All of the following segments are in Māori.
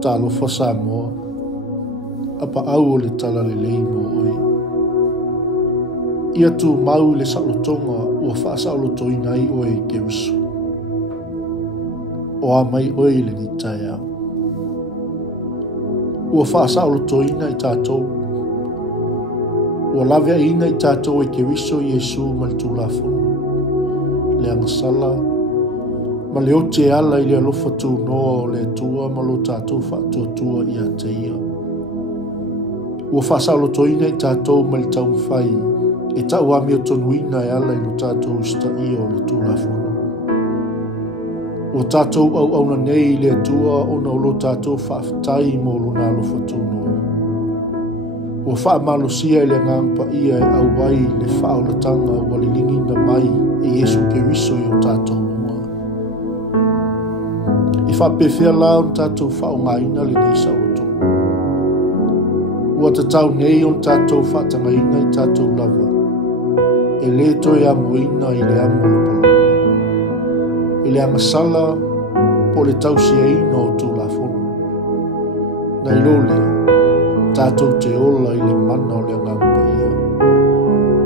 talofa Samoa APAAU o le talalelei mo oi. Ia tu mau le saulotonga ua whaasaulotoina ai oe ke usu. O a mai oe le ni tae au. Ua whaasaulotoina i tātou. Ua lawe ina i tātou e ke wiso Iesu mal tūlafunu. Le angasala, ma le o te ala i le alofa tū noa o le tua ma lo tātou whaatua i a te ia. Ua whaasaulotoina i tātou mal tau mwhai, e tau ami o tonuina e ala i lo tātou usta i o le tūlafunu. Ua tātou au na nei le tua o na lo tātou whaafitai mo lo nā alofa tū noa. Ua whaamalosia i le ngampa ia e au wai le whaolatanga ua le lingina mai e Yesu ke wiso i o tātou mua. I whapewhia lao tātou whaongaina le nei saulotonga. Ua te tau nei on tātou whatangaina i tātou lava. E le toi amuina i le amu le polo. I le angasala po le tausia ino o tū la fono. Nai lolia, tātou te ola i le mana o le ngampa ia.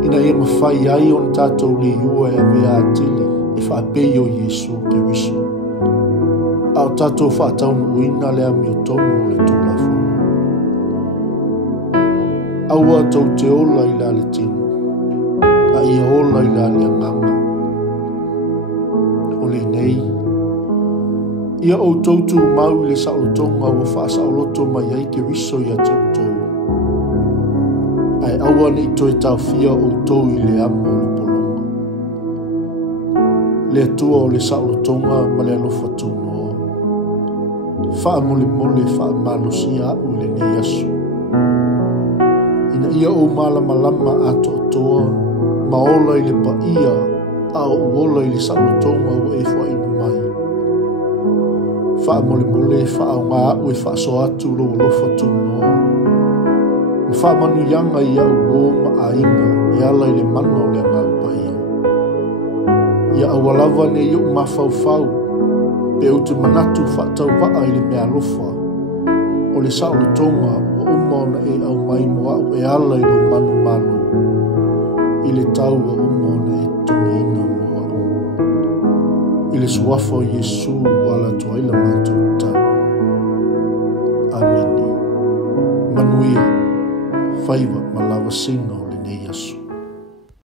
Ina ia mawhai ai on tātou le iua e avea atili e whaapei o Yesu ke wiso. Au tātou whaataunu uina le ami o tomu o le tū la fono. Aua tau te ola i la le tino, a ia ola i la le anganga. O le nei, ia o tautu mau le saulotonga ua whaasauloto mai ai ke wiso i a tautou. Ai aua ni toi tau fia o tau i le amo le polonga. Le atua o le saulotonga ma le alofa tūnoa. Wha mole whaamalosia au le nei asu. Ina ia o malama ato toa, maola i le paia, a o uola i le saulotonga ua e fwa ina mai. Wha mole wha ngā au e wha so atu lo lofa tūnoa. Wha manu yanga i au o ma a inga e ala i le mano le ngā paia. Ia awalawa ne iu mawhau, pe o te manatu wha tau waa i le mea lofa, o le saulotonga o umona e au mai moa e ala i lo manu malo, i le tau o umona e tongi ina moa. I le suafa o Yesu wala tuaila mātou tau. Ameni. Manuia, whaiva malawa sino le nei asu.